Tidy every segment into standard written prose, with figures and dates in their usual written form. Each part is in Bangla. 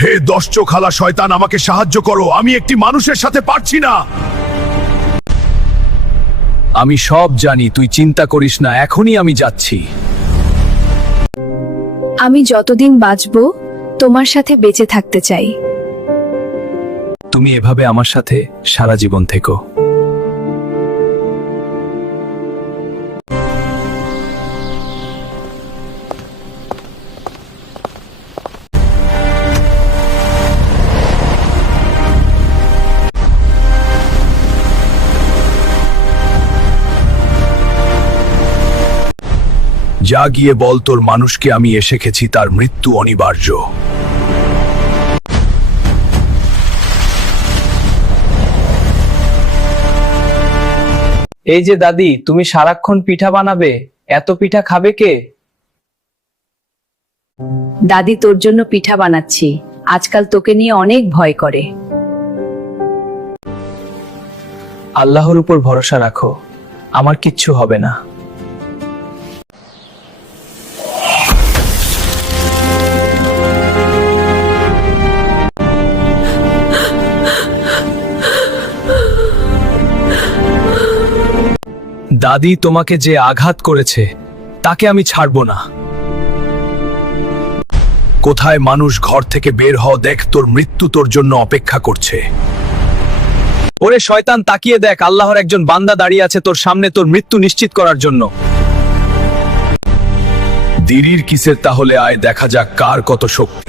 হে দশ চোখালা শয়তান, আমাকে সাহায্য করো, আমি একটি মানুষের সাথে পারছি না। আমি সব জানি, তুই চিন্তা করিস না, এখনই আমি যাচ্ছি। আমি যতদিন বাঁচব তোমার সাথে বেঁচে থাকতে চাই। তুমি এভাবে আমার সাথে সারা জীবন থেকো। যা গিয়ে বল তোর মানুষকে আমি এসে গেছি, তার মৃত্যু অনিবার্য। এই যে দাদি, তুমি সারাক্ষণ পিঠা বানাবে, এত পিঠা খাবে কে? দাদি তোর জন্য পিঠা বানাচ্ছি, আজকাল তোকে নিয়ে অনেক ভয় করে। আল্লাহর উপর ভরসা রাখো, আমার কিচ্ছু হবে না। দাদি তোমাকে যে আঘাত করেছে তাকে আমি ছাড়ব না। কোথায় মানুষ, ঘর থেকে বের হ, দেখ তোর মৃত্যু তোর জন্য অপেক্ষা করছে। ওরে শয়তান, তাকিয়ে দেখ, আল্লাহর একজন বান্দা দাঁড়িয়ে আছে তোর সামনে, তোর মৃত্যু নিশ্চিত করার জন্য। দেরির কিসের, তাহলে আয় দেখা যাক কার কত শক্তি।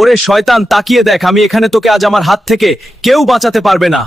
ওরে শয়তান, তাকিয়ে দেখ, আমি এখানে, তোকে আজ আমার হাত থেকে কেউ বাঁচাতে পারবে না।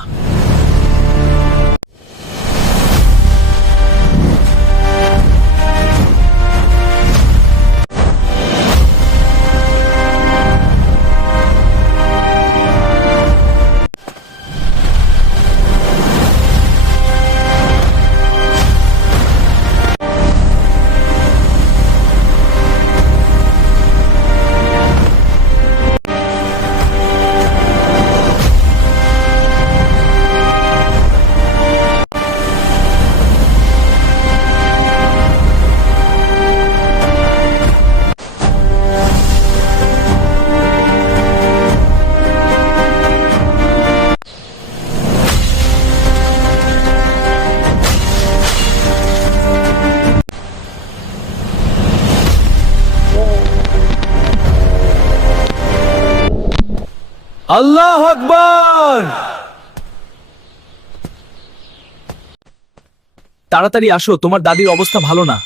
আল্লাহু আকবার! তাড়াতাড়ি আসো, তোমার দাদির অবস্থা ভালো না।